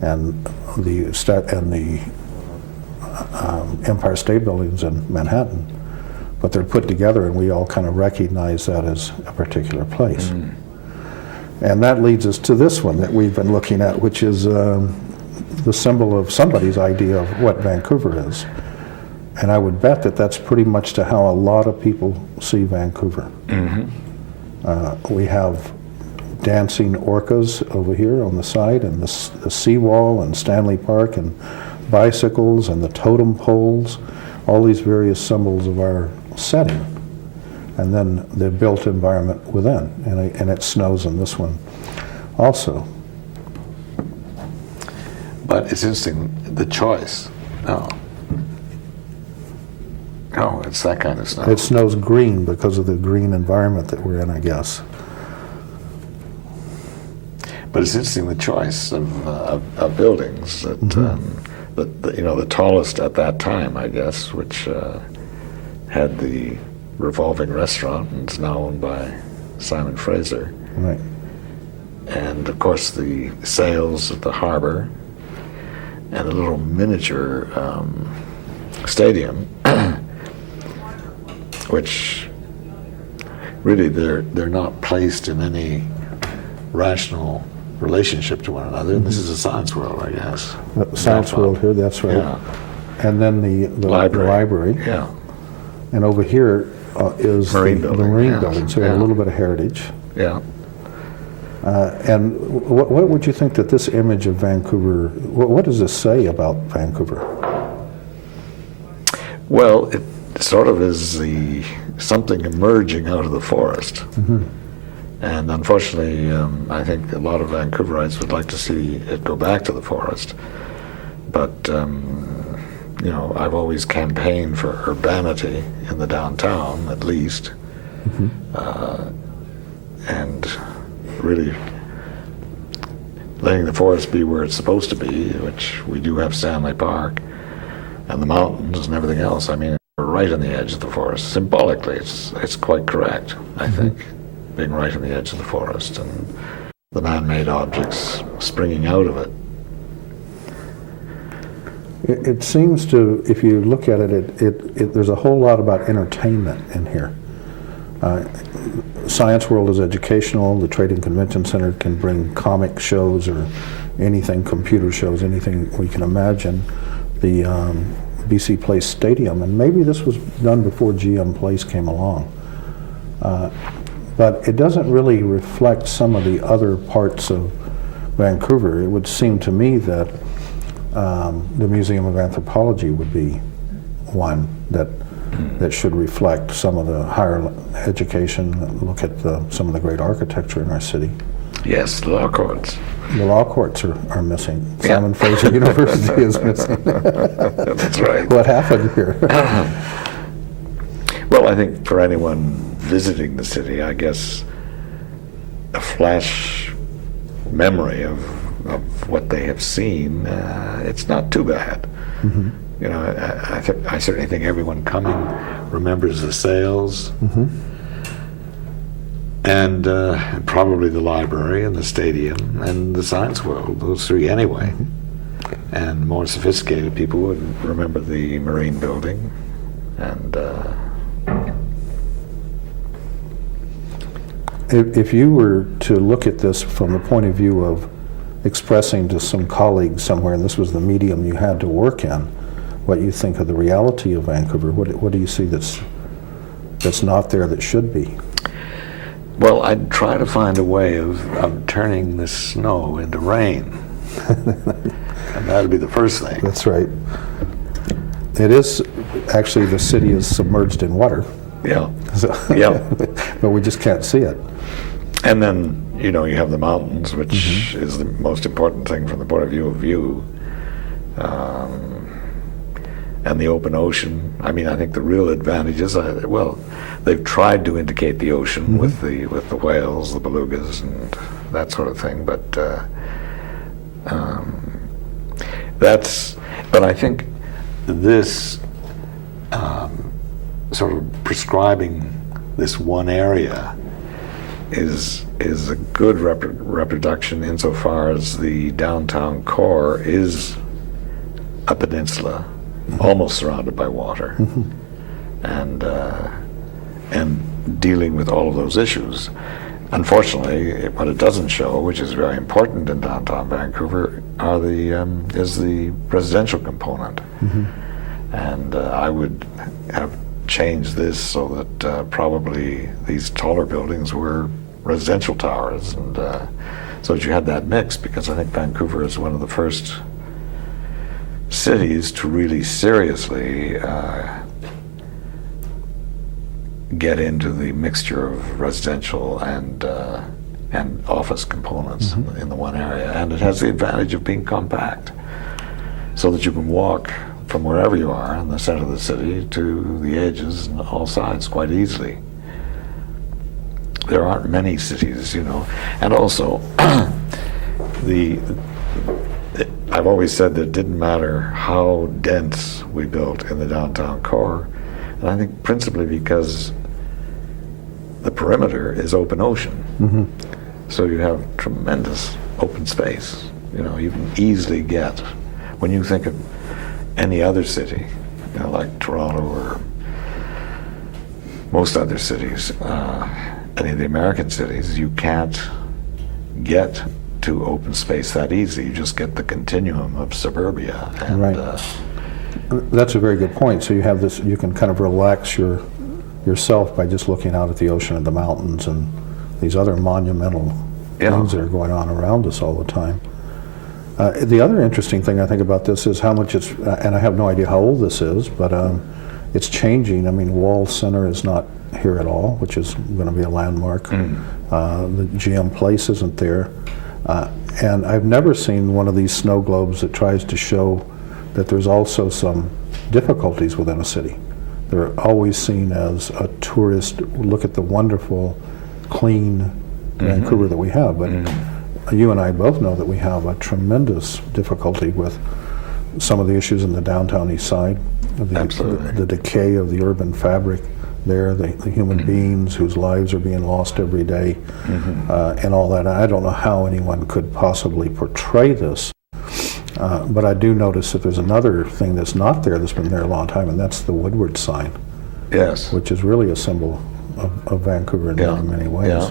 and the Empire State Building's in Manhattan, but they're put together, and we all kind of recognize that as a particular place. Mm. And that leads us to this one that we've been looking at, which is the symbol of somebody's idea of what Vancouver is. And I would bet that that's pretty much to how a lot of people see Vancouver. Mm-hmm. We have dancing orcas over here on the side, and the seawall, and Stanley Park, and bicycles, and the totem poles, all these various symbols of our setting. And then the built environment within, and it snows in this one also. But it's interesting, the choice. No, it's that kind of snow. It snows green because of the green environment that we're in, I guess. But it's interesting, the choice of buildings that, mm-hmm. The tallest at that time, I guess, which had the revolving restaurant and is now owned by Simon Fraser. Right. And of course the sails at the harbor and a little miniature stadium, which really they're not placed in any rational relationship to one another. Mm-hmm. And this is a science world, I guess. Science world here, that's right. Yeah. And then the library. Yeah. And over here is the marine building, so we have a little bit of heritage. Yeah. And what would you think that this image of Vancouver, what does this say about Vancouver? Well, it sort of is something emerging out of the forest. Mm-hmm. And unfortunately, I think a lot of Vancouverites would like to see it go back to the forest. But, I've always campaigned for urbanity in the downtown, at least. Mm-hmm. And really letting the forest be where it's supposed to be, which we do have Stanley Park, and the mountains and everything else. I mean, we're right on the edge of the forest. Symbolically, it's quite correct, I think, being right on the edge of the forest and the man-made objects springing out of it. It seems to, if you look at it, there's a whole lot about entertainment in here. Science World is educational. The Trade and Convention Center can bring comic shows or anything, computer shows, anything we can imagine. The BC Place Stadium, and maybe this was done before GM Place came along. But it doesn't really reflect some of the other parts of Vancouver. It would seem to me that the Museum of Anthropology would be one that should reflect some of the higher education, look at some of the great architecture in our city. Yes, the law courts. The law courts are missing. Yeah. Simon Fraser University is missing. That's right. What happened here? Well, I think for anyone visiting the city, I guess a flash memory of what they have seen, it's not too bad. Mm-hmm. I certainly think everyone coming remembers the sails, mm-hmm. and probably the library and the stadium and the Science World, those three anyway. Mm-hmm. And more sophisticated people would remember the Marine Building. And if you were to look at this from the point of view of expressing to some colleagues somewhere, and this was the medium you had to work in, what you think of the reality of Vancouver, what do you see that's not there that should be? Well, I'd try to find a way of turning the snow into rain. And that'd be the first thing. That's right. It is, actually, the city is submerged in water. Yeah. So, yeah. But we just can't see it. And then, you have the mountains, which mm-hmm. is the most important thing from the point of view. And the open ocean. I mean, I think the real advantages, they've tried to indicate the ocean mm-hmm. with the whales, the belugas, and that sort of thing. But but I think this sort of prescribing this one area is is a good reproduction insofar as the downtown core is a peninsula, almost surrounded by water, and dealing with all of those issues. Unfortunately, what it doesn't show, which is very important in downtown Vancouver, is the residential component. And I would have changed this so that probably these taller buildings were residential towers, and so that you had that mix, because I think Vancouver is one of the first cities to really seriously get into the mixture of residential and office components in the one area, and it has the advantage of being compact, so that you can walk from wherever you are in the center of the city to the edges and all sides quite easily. There aren't many cities, and also I've always said that it didn't matter how dense we built in the downtown core, and I think principally because the perimeter is open ocean. So you have tremendous open space. You can easily get, when you think of any other city, like Toronto or most other cities, any of the American cities, you can't get to open space that easy. You just get the continuum of suburbia. And, right. That's a very good point. So you have this, you can kind of relax yourself by just looking out at the ocean and the mountains and these other monumental things that are going on around us all the time. The other interesting thing I think about this is how much it's, and I have no idea how old this is, but it's changing. I mean, Wall Center is not here at all, which is going to be a landmark. The GM Place isn't there. And I've never seen one of these snow globes that tries to show that there's also some difficulties within a city. They're always seen as a tourist, look at the wonderful, clean Vancouver that we have. But you and I both know that we have a tremendous difficulty with some of the issues in the downtown east side, the decay of the urban fabric there, the human beings whose lives are being lost every day, and all that. And I don't know how anyone could possibly portray this, but I do notice that there's another thing that's not there that's been there a long time, and that's the Woodward sign. Yes. Which is really a symbol of Vancouver in many, many ways. Yeah.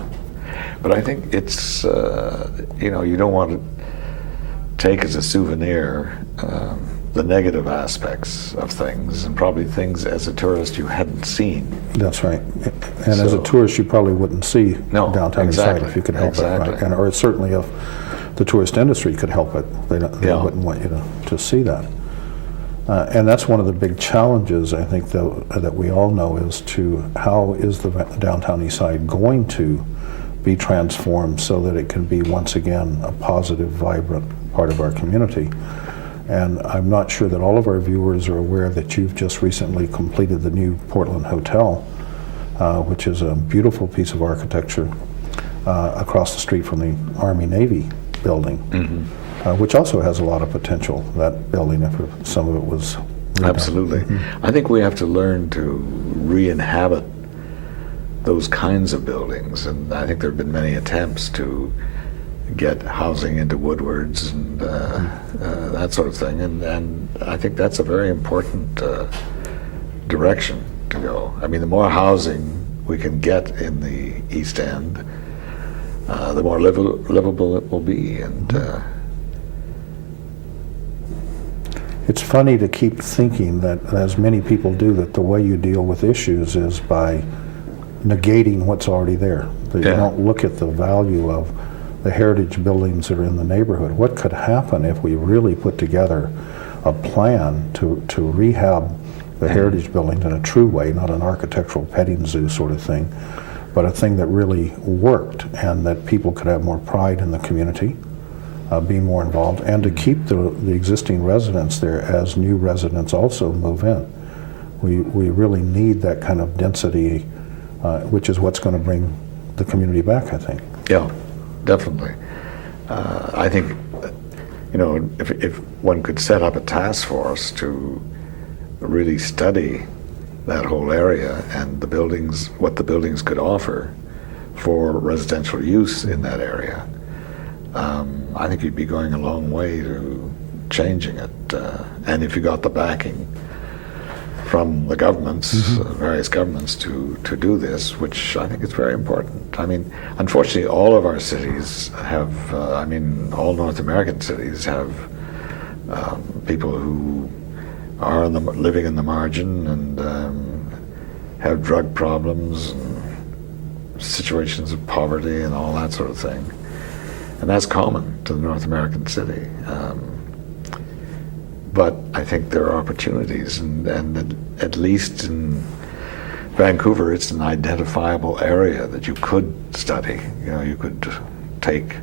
But I think it's, you don't want to take as a souvenir the negative aspects of things, and probably things as a tourist you hadn't seen. That's right. And as a tourist, you probably wouldn't see downtown inside if you could help it, right? And, or certainly if the tourist industry could help it, they wouldn't want you to see that. And that's one of the big challenges, I think, that we all know, is how is the downtown east side going to be transformed so that it can be once again a positive, vibrant part of our community. And I'm not sure that all of our viewers are aware that you've just recently completed the new Portland Hotel, which is a beautiful piece of architecture across the street from the Army-Navy building, which also has a lot of potential, that building, if some of it was redone. Absolutely. I think we have to learn to re-inhabit those kinds of buildings, and I think there have been many attempts to get housing into Woodwards and that sort of thing, and I think that's a very important direction to go. I mean, the more housing we can get in the East End, the more livable it will be. And it's funny to keep thinking that, as many people do, that the way you deal with issues is by negating what's already there. That you don't look at the value of the heritage buildings that are in the neighborhood. What could happen if we really put together a plan to rehab the heritage buildings in a true way, not an architectural petting zoo sort of thing, but a thing that really worked, and that people could have more pride in the community, be more involved, and to keep the existing residents there as new residents also move in. We really need that kind of density, which is what's going to bring the community back, I think. Yeah, definitely. I think, if one could set up a task force to really study that whole area and the buildings, what the buildings could offer for residential use in that area, I think you'd be going a long way to changing it. And if you got the backing from the governments, various governments, to do this, which I think is very important. I mean, unfortunately, all of our cities have, all North American cities have people who are living in the margin and have drug problems and situations of poverty and all that sort of thing. And that's common to the North American city. But I think there are opportunities, and at least in Vancouver, it's an identifiable area that you could study. You know, you could take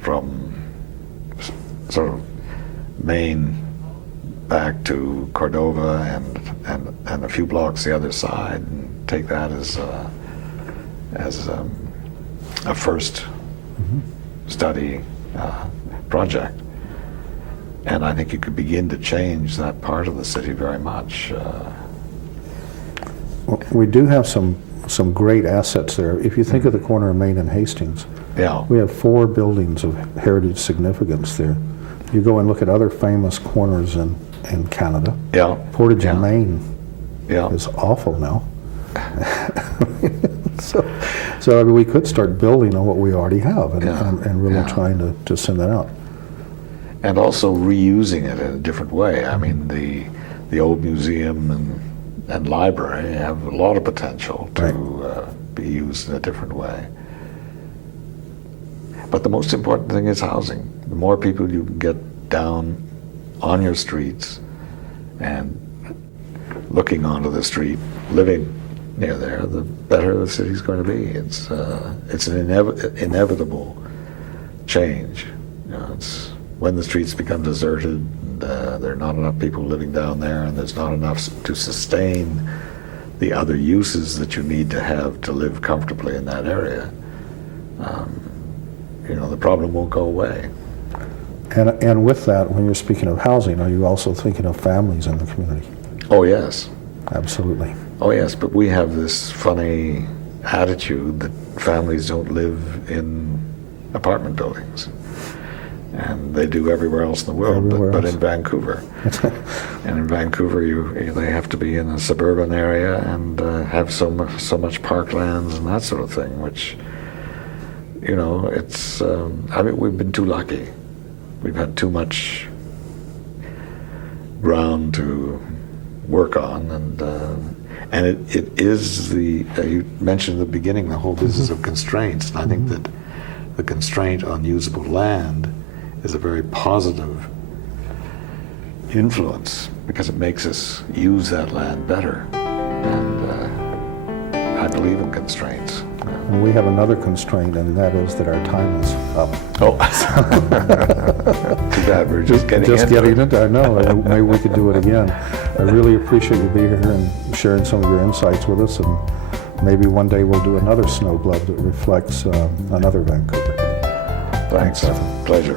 from sort of Maine back to Cordova and a few blocks the other side, and take that as a first study project. And I think you could begin to change that part of the city very much. Well, we do have some great assets there. If you think of the corner of Main and Hastings, Yeah. we have 4 buildings of heritage significance there. You go and look at other famous corners in Canada. Yeah. Portage Yeah. in Maine Yeah. is awful now. So I mean, we could start building on what we already have and really trying to send that out. And also reusing it in a different way. I mean, the old museum and library have a lot of potential to be used in a different way. But the most important thing is housing. The more people you can get down on your streets and looking onto the street, living near there, the better the city's going to be. It's an inevitable change. You know, it's when the streets become deserted, and there are not enough people living down there, and there's not enough to sustain the other uses that you need to have to live comfortably in that area. The problem won't go away. And with that, when you're speaking of housing, are you also thinking of families in the community? Oh, yes. Absolutely. Oh, yes, but we have this funny attitude that families don't live in apartment buildings. And they do everywhere else in the world, but in Vancouver. And in Vancouver, they have to be in a suburban area and have so much parklands and that sort of thing, which, it's, we've been too lucky. We've had too much ground to work on, and it is you mentioned at the beginning the whole business of constraints, and I think that the constraint on usable land is a very positive influence because it makes us use that land better, and I believe in constraints. And we have another constraint, and that is that our time is up. Oh, too bad we're just getting into it. I know. Maybe we could do it again. I really appreciate you being here and sharing some of your insights with us, and maybe one day we'll do another snow globe that reflects another Vancouver. Thanks. Pleasure.